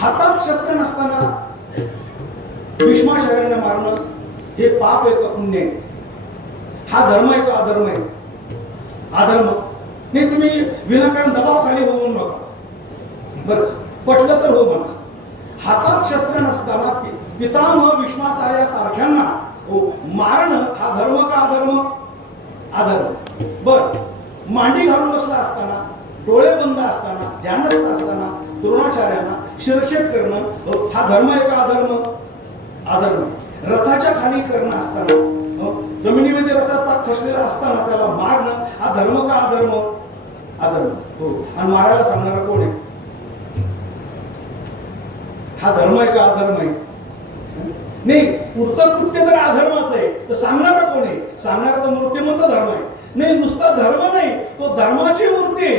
हातात शस्त्र नसताना भीष्माचार्यांना मारणं हे पाप आहे का पुण्य आहे? हा धर्म आहे का अधर्म आहे? अधर्म नाही. तुम्ही विनाकारण दबावाखाली होऊ नका. बरं, पटलं तर हो म्हणा. हातात शस्त्र नसताना पितामह भीष्माचार्या सारख्यांना मारणं हा धर्म का अधर्म? अधर्म. बर, मांडी घालून बसला असताना, डोळे बंद असताना, ध्यानस्थ असताना द्रोणाचार्यांना शिरच्छेद करणं हा धर्म आहे का अधर्म? अधर्म. रथाच्या खाली करणं असताना, जमिनीमध्ये रथाचा फसलेला असताना त्याला मारणं हा धर्म का अधर्म? अधर्म. हो. आणि मारायला सांगणारा कोण आहे? हा धर्म आहे का अधर्म आहे? नाही. पुढचं कृत्य जर अधर्माचं आहे तर सांगणारा कोण आहे? सांगणारा तर मूर्तिमंत धर्म आहे. नाही, नुसता धर्म नाही, तो धर्माची मूर्ती आहे.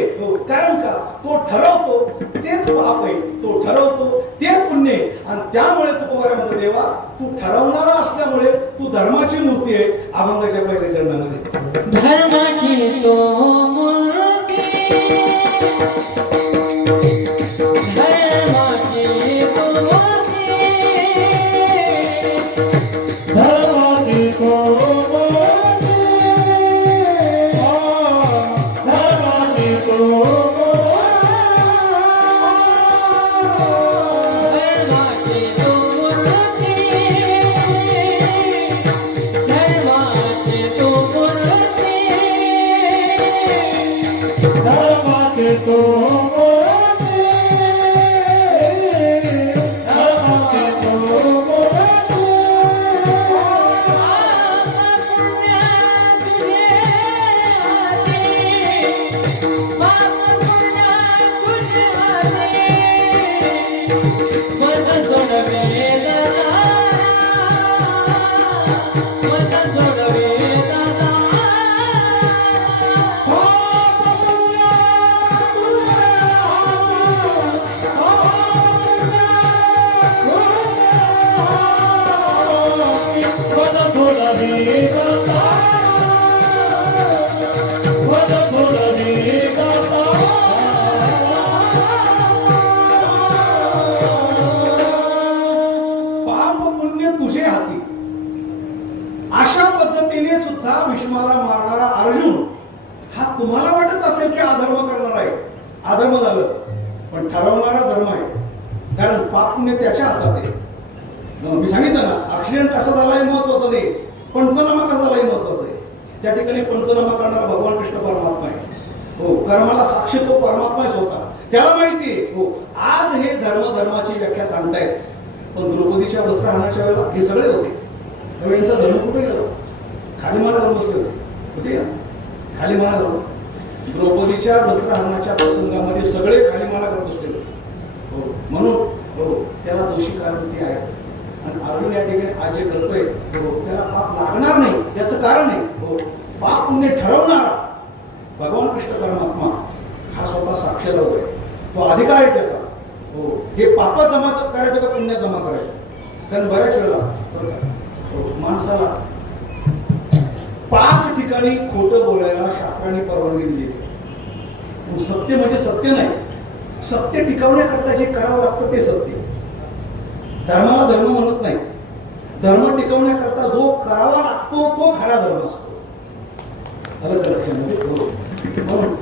कारण का? तो ठरवतो तेच पाप आहे, तो ठरवतो तेच पुण्य आहे. आणि त्यामुळे तुकोबारा म्हणतो, देवा तू ठरवणारा असल्यामुळे तू धर्माची मूर्ती आहे. अभंगाच्या पहिल्या चरणामध्ये धर्माची तो मूर्ती, धर्माची तो मूर्ती, धर्माची तो भीष्माला मारणारा अर्जुन हा तुम्हाला वाटत असेल की अधर्म करणार आहे, अधर्म झालं, पण ठरवणारा धर्म आहे. कारण पाप पुण्य त्याच्या हातात आहे. मी सांगितलं ना, ऍक्सिडेंट कसा झालाय महत्वाचं नाही, पंचनामा कसा झालाय महत्वाचं आहे. त्या ठिकाणी पंचनामा करणारा भगवान कृष्ण परमात्मा आहे. हो, कर्माला साक्षी तो परमात्माच होता. त्याला माहिती आहे. हो, आज हे धर्माची व्याख्या सांगतायत, पण द्रौपदीच्या वस्त्रहरणाच्या वेळेला हे सगळे होते. त्यावेळी यांचा धर्म कुठे गेला? खाली माना धर्म बसले होते ना, खाली माना धर्म. द्रौपदीच्या वस्त्रहरणाच्या प्रसंगामध्ये सगळे खाली माना करत बसले होते. हो, म्हणून हो त्याला दोषी कारण ते आहेत. आणि अर्जुन या ठिकाणी आज जे करतोय हो त्याला पाप लागणार नाही याचं कारण आहे. हो, पाप पुण्य ठरवणारा भगवान कृष्ण परमात्मा हा स्वतः साक्ष लावतोय. तो अधिकार आहे त्याचा. हो, हे पाप जमा करायचं का पुण्य जमा करायचं? कारण बऱ्याच वेळेला माणसाला 5 ठिकाणी खोटं बोलायला शास्त्राने परवानगी दिलेली आहे. सत्य म्हणजे सत्य नाही, सत्य टिकवण्याकरता जे करावं लागतं ते सत्य. धर्माला धर्म म्हणत नाही. धर्म टिकवण्याकरता जो करावा लागतो तो खरा धर्म असतो. म्हणून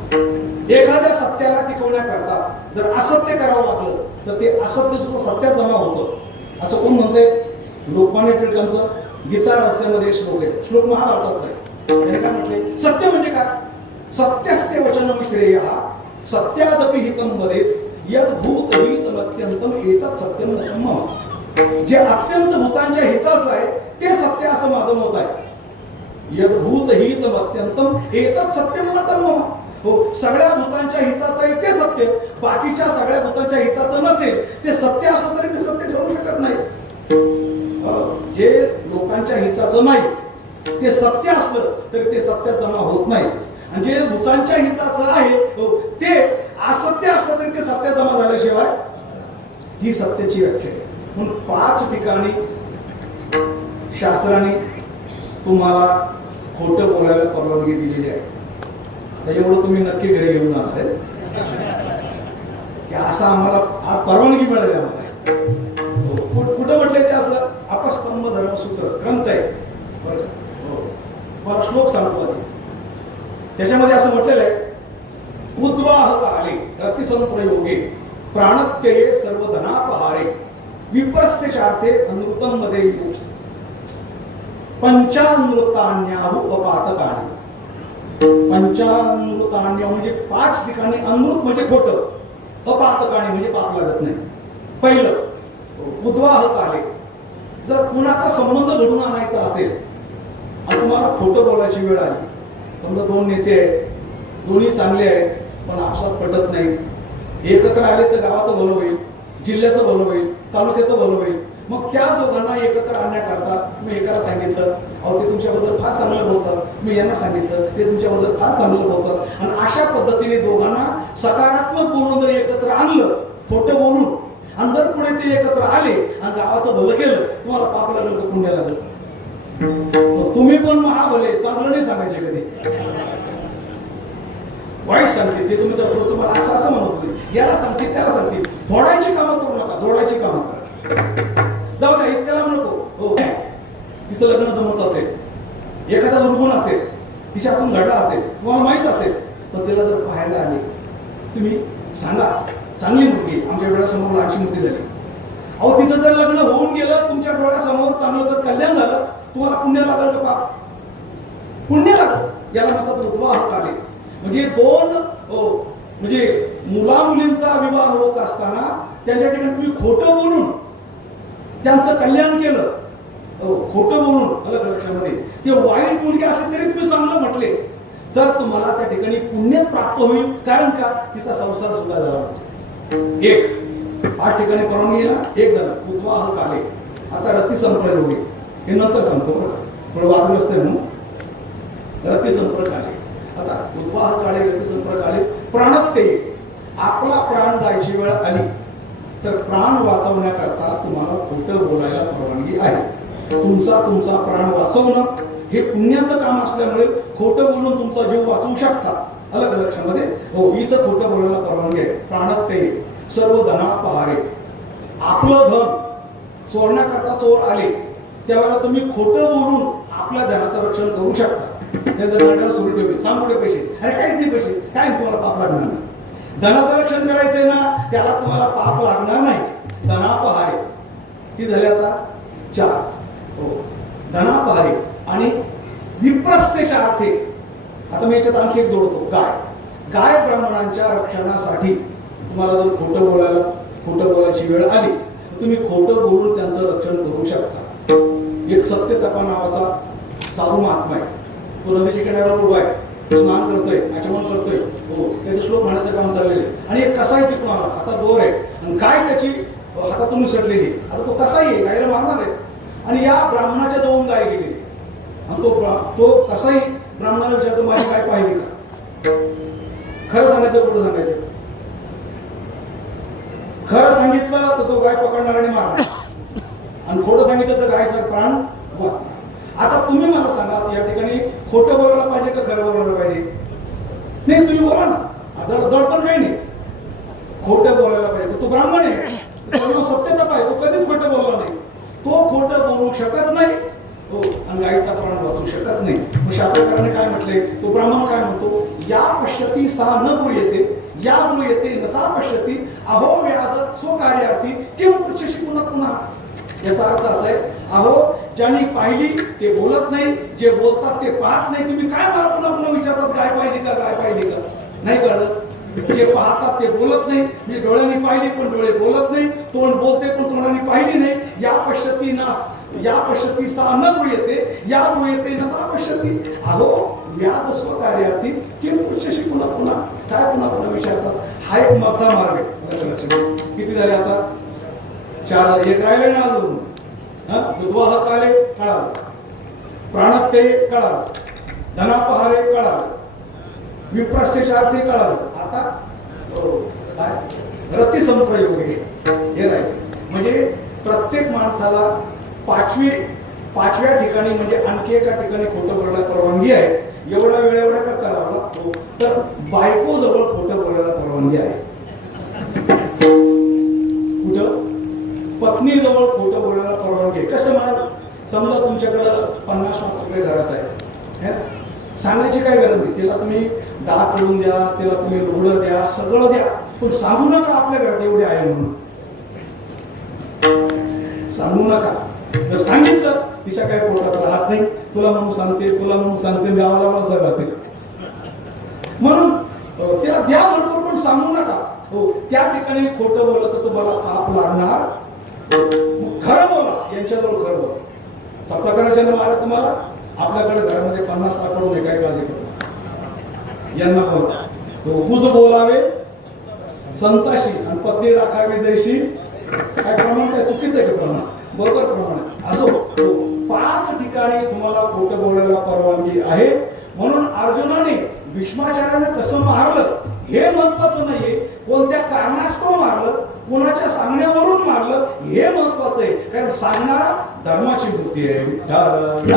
एखाद्या सत्याला टिकवण्याकरता जर असत्य करावं लागलं तर ते असत्य सुद्धा सत्यात जमा होतं. असं कोण म्हणतंय? लोकमान्य टिळकांचं गीता रस्त्यामध्ये एक श्लोक आहे. श्लोक महाभारतात आहे. त्याने काय म्हटले? सत्य म्हणजे काय? सत्यस्ते वचनम श्रेयः सत्यादपि हितम वदेत् यद भूत हितम अत्यंतम एतत् सत्यम नतम मम. जे अत्यंत भूतांच्या हिताचं आहे ते सत्य असं माझं मत आहे. यद भूत हितम अत्यंतम एतत् सत्यम नतम मम. हो, सगळ्या भूतांच्या हिताचं आहे ते सत्य. बाकीच्या सगळ्या भूतांच्या हिताचं नसेल ते सत्य असलं तरी ते सत्य ठरू शकत नाही. जे लोकांच्या हिताचं नाही ते सत्य असलं तरी ते सत्यात जमा होत नाही. आणि जे भूतांच्या हिताचं आहे ते असत्य असलं तरी ते सत्यात जमा झाल्याशिवाय ही सत्याची व्याख्या आहे. म्हणून 5 ठिकाणी शास्त्राने तुम्हाला खोटं बोलायला परवानगी दिलेली आहे. आता एवढं तुम्ही नक्की घरी घेऊन जाणार आहे की असं आम्हाला आज परवानगी मिळाली आम्हाला. कुठं म्हटलंय ते असं अपस्तंभ धर्मसूत्र ग्रंथ आहे बरं का? हो. मला श्लोक सांगतो आधी. त्याच्यामध्ये असं म्हटलेलं आहे उद्वाह काले रतिसंप्रयोगे प्राणत्यये सर्व धनापहारे विप्रस्थेशार्थे अनृतम मध्ये येऊ पंचानृतान्याहु अपातकाने. पंचानृतान्य म्हणजे 5 ठिकाणी अनृत म्हणजे खोटं, अपातकाने म्हणजे पाप लागत नाही. पहिलं उद्वाह काले, जर कुणाचा संबंध घडून आणायचा असेल आणि तुम्हाला खोटं बोलायची वेळ आली, समजा 2 नेते आहेत, दोन्ही चांगले आहेत पण आपसात पटत नाही, एकत्र आले तर गावाचं भलं होईल, जिल्ह्याचं भलं होईल, तालुक्याचं भलं होईल, मग त्या दोघांना एकत्र आणण्याकरता मी एकाला सांगितलं अहो ते तुमच्याबद्दल फार चांगलं बोलतात, मी यांना सांगितलं ते तुमच्याबद्दल फार चांगलं बोलतात, आणि अशा पद्धतीने दोघांना सकारात्मक बोलून जर एकत्र आणलं खोटं बोलून, आणि जर पुढे ते एकत्र आले आणि गावाचं भलं केलं, तुम्हाला पाप लागलं का पुण्य लागलं? तुम्ही पण महाभले, चांगलं नाही सांगायचे कधी, वाईट सांगते ते तुम्हाला असं असं म्हणत होते, याला सांगते त्याला सांगते, फोडायची कामं करू नका, जोडायची कामं करा. जाऊ द्या इतक्याला नको. हो तिचं लग्न जमत असेल, एखादा दुर्गुण असेल, तिच्या हातून घडला असेल, तुम्हाला माहित असेल, तर तिला जर पाहायला आले तुम्ही सांगा चांगली मुलगी आमच्या डोळ्यासमोर लहानशी मोठी झाली. अहो तिचं जर लग्न होऊन गेलं तुमच्या डोळ्यासमोर, चांगलं जर कल्याण झालं, तुम्हाला पुण्य लागलं का पाप? पुण्य लागलं. याला म्हणतात उद्वाह काले. म्हणजे 2 म्हणजे मुला मुलींचा विवाह होत असताना त्यांच्या ठिकाणी तुम्ही खोटं बोलून त्यांचं कल्याण केलं, खोटं बोलून अलग लक्षामध्ये ते वाईट मुलगी असली तरी तुम्ही चांगलं म्हटले तर तुम्हाला त्या ठिकाणी पुण्यच प्राप्त होईल. कारण का तिचा संसार सुद्धा झाला पाहिजे. 8 ठिकाणी परवानगी ना, 1 झालं उद्वाह काले. आता रती संप्रयोगे हे नंतर सांगतो बरं, थोडं वादग्रस्त आहे म्हणून. रती संपर्क आले. आता उद्वाह काळे रती संपर्क आले प्राणत्यये, आपला प्राण जायची वेळ आली तर प्राण वाचवण्याकरता तुम्हाला खोटं बोलायला परवानगी आहे. तुमचा प्राण वाचवणं हे पुण्याचं काम असल्यामुळे खोटं बोलून तुमचा जीव वाचवू शकता. अलग लक्षामध्ये हो इथं खोटं बोलायला परवानगी आहे. प्राणत्यये सर्व धनापहारे, आपलं धन चोरण्याकरता चोर आले त्यावेळेला तुम्ही खोटं बोलून आपल्या धनाचं रक्षण करू शकता. ते जर मॅडम सुरू ठेवली सांग कुठे पैसे, अरे काहीच नाही पैसे, काय तुम्हाला पाप लागणार नाही. धनाचं रक्षण करायचंय ना, त्याला तुम्हाला पाप लागणार नाही. धनापहारे किती झाले आता 4. हो धनापहारे आणि विप्रस्थेशार्थे. आता मी याच्यात आणखी एक जोडतो, गाय ब्राह्मणांच्या रक्षणासाठी तुम्हाला जर खोटं बोलायची वेळ आली तुम्ही खोटं बोलून त्यांचं रक्षण करू शकता. एक सत्यतपा नावाचा साधू महात्मा आहे, तो नदीच्या किनाऱ्यावर उभा आहे, स्नान करतोय, आचमन करतोय, हो त्याचे श्लोक म्हणण्याचं काम चाललेलं आहे. आणि एक कसाई तिकडून आला, आता दोर आहे आणि गाय त्याची हातातून उसटलेली आहे. आता तो कसाई आहे, गायला मारणार आहे, आणि या ब्राह्मणाच्या 2 गाय गेलेली आणि तो कसाई ब्राह्मणाला विचारतो माझी गाय पाहिली का? खरं सांगायचं खोटं सांगायचं? खरं सांगितलं तर तो गाय पकडणार आणि मारणार, आणि खोटं सांगितलं तर गायचा प्राण वाचणार. आता तुम्ही मला सांगा या ठिकाणी खोटं बोलायला पाहिजे का खरं बोलायला पाहिजे? नाही तुम्ही बोला ना, दडपण काही नाही, खोटं बोलायला पाहिजे. तो ब्राह्मण आहे, सत्यता पाहिजे, तो कधीच खोटं बोलला नाही, तो खोटं बोलू शकत नाही, हो आणि गायीचा प्राण वाचू शकत नाही. मग शास्त्रकाराने काय म्हटले, तो ब्राह्मण काय म्हणतो, या पश्यती सा न ब्रूयते, या ब्रूयते न सा पश्यती, अहो व्याध स्वकार्यार्थी किंवा पृच्छशी पुन्हा पुन्हा. याचा अर्थ असा आहे, अहो ज्यांनी पाहिली ते बोलत नाही, जे बोलतात ते पाहत नाही. तुम्ही काय मला पुन्हा पुन्हा विचारतात गाय पाहिली का, गाय पाहिली का? नाही कळलं. जे पाहतात ते बोलत नाही, म्हणजे डोळ्यांनी पाहिली पण डोळे बोलत नाही, तोंड बोलते पण तोंडाने पाहिली नाही. या पश्यती सा न ब्रूयते, या ब्रूयते न सा पश्यती, अहो व्याध स्वकार्यार्थी किंवा पृच्छशी पुन्हा पुन्हा. काय पुन्हा पुन्हा विचारतात? हा एक मधला मार्ग आहे. किती झाले आता? 4. एक राहिले ना अजून. उद्वाह काले कळालं, प्राणत्यये कळालं, धनापहारे कळालं, विप्रस्थेशार्थे कळालं. आता काय रती संप्रयोगे हे राहिले. म्हणजे प्रत्येक माणसाला 5व्या ठिकाणी म्हणजे आणखी एका ठिकाणी खोटं बोलायला परवानगी आहे. एवढा वेळ एवढा करता लावला तर बायको जवळ खोटं बोलायला परवानगी आहे. कुठं? पत्नीजवळ खोटं बोलायला परवानगी आहे. कसं म्हणाल, समजा तुमच्याकडं 50 लाख रुपये घरात आहे, है ना? सांगायची काय गरज नाही. तिला तुम्ही दहा करून द्या, तिला तुम्ही लुगडं द्या, सगळं द्या, पण सांगू नका आपल्या घरात एवढे आहे म्हणून. सांगू नका. जर सांगितलं तिच्या काय पोटात राहत नाही, तुला म्हणून सांगते, तुला म्हणून सांगते, गावाला मला राहते म्हणून तिला द्या भरपूर, पण सांगू नका. हो, त्या ठिकाणी खोटं बोललं तर तुम्हाला पाप लागणार. मग खरं बोला, यांच्याजवळ खरं बोला. सप्ताह जन्म आला तुम्हाला, आपल्याकडे घरामध्ये 50 लाख पडून काय काळजी करू. यांना बोला, गुज बोलावे संताशी आणि पत्नी राखावी जैशी. काय प्रमाण, काय चुकीचं आहे का प्रमाण? बरोबर प्रमाण आहे. असो, 5 ठिकाणी तुम्हाला खोटं बोलायला परवानगी आहे. म्हणून अर्जुनाने भीष्माचार्याने कसं मारलं हे महत्वाचं नाहीये, कोणत्या कारणास्तव मारलं, कोणाच्या सांगण्यावरून मारलं हे महत्वाचं आहे. कारण सांगणारा धर्माची वृत्ती आहे. विठ्ठल